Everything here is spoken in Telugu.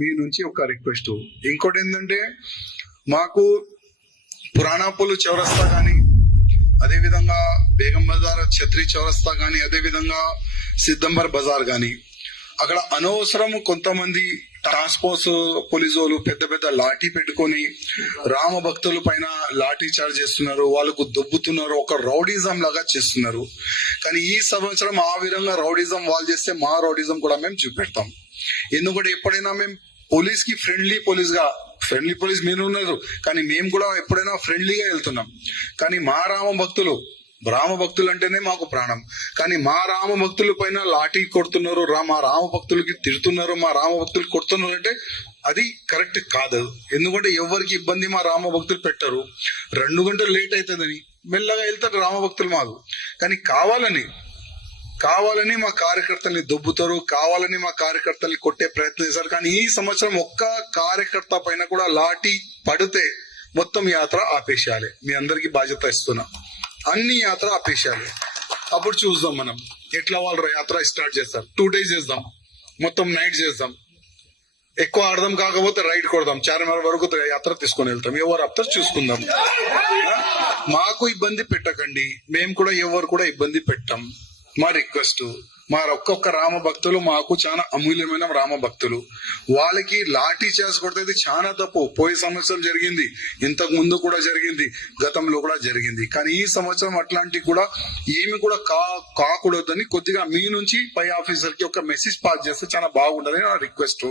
మీ నుంచి ఒక రిక్వెస్ట్. ఇంకోటి ఏంటంటే మాకు పురాణాపులు చౌరస్తా కానీ, అదే విధంగా బేగం బజార్ ఛత్రి చౌరస్తా కానీ, అదే విధంగా సిద్దంబర్ బజార్ కానీ, అక్కడ అనవసరం కొంతమంది ట్రాన్స్పోర్ట్స్ పోలీసులు పెద్ద పెద్ద లాఠీ పెట్టుకొని రామ భక్తుల పైన లాఠీ చార్జ్ చేస్తున్నారు, వాళ్ళకు దొబ్బుతున్నారు, ఒక రౌడిజం లాగా చేస్తున్నారు. కానీ ఈ సంవత్సరం ఆ విధంగా రౌడిజం వాళ్ళు చేస్తే మా రౌడిజం కూడా మేము చూపెడతాం. ఎందుకంటే ఎప్పుడైనా మేము పోలీస్ కి ఫ్రెండ్లీ పోలీస్ మీరు ఉన్నారు, కానీ మేము కూడా ఎప్పుడైనా ఫ్రెండ్లీగా వెళ్తున్నాం. కానీ మా రామ భక్తులు అంటేనే మాకు ప్రాణం. కానీ మా రామ భక్తుల పైన లాఠీ కొడుతున్నారు, మా రామ భక్తులకి తిడుతున్నారు, మా రామ భక్తులు కొడుతున్నారు అంటే అది కరెక్ట్ కాదు. ఎందుకంటే ఎవరికి ఇబ్బంది మా రామ భక్తులు పెట్టరు. 2 గంటలు లేట్ అవుతుందని మెల్లగా వెళ్తారు రామ భక్తులు మాకు. కానీ కావాలని మా కార్యకర్తల్ని దొబ్బుతారు, కావాలని మా కార్యకర్తల్ని కొట్టే ప్రయత్నం చేశారు. కానీ ఈ సంవత్సరం ఒక్క కార్యకర్త పైన కూడా లాఠీ పడితే మొత్తం యాత్ర ఆపేసేయాలి. మీ అందరికి బాధ్యత ఇస్తున్నా, అన్ని యాత్ర ఆపేసేయాలి. అప్పుడు చూద్దాం మనం ఎట్లా వాళ్ళు యాత్ర స్టార్ట్ చేస్తారు. 2 days చేద్దాం, మొత్తం నైట్ చేద్దాం. ఎక్కువ అర్థం కాకపోతే రైడ్ కొడదాం, 4:30 వరకు యాత్ర తీసుకొని వెళ్తాం. ఎవరు ఆపుతారు చూసుకుందాం. మాకు ఇబ్బంది పెట్టకండి, మేము కూడా ఎవరు కూడా ఇబ్బంది పెట్టాం. మా రిక్వెస్ట్, మా ఒక్కొక్క రామ భక్తులు మాకు చాలా అమూల్యమైన రామ భక్తులు, వాళ్ళకి లాఠీ చార్జ్ కొడితే చాలా తప్పు. పోయే సంవత్సరం జరిగింది, ఇంతకు ముందు కూడా జరిగింది, గతంలో కూడా జరిగింది. కానీ ఈ సంవత్సరం అట్లాంటివి కూడా ఏమి కూడా కాకూడదని కొద్దిగా మీ నుంచి పై ఆఫీసర్ కి ఒక మెసేజ్ పాస్ చేస్తే చాలా బాగుండదని నా రిక్వెస్ట్.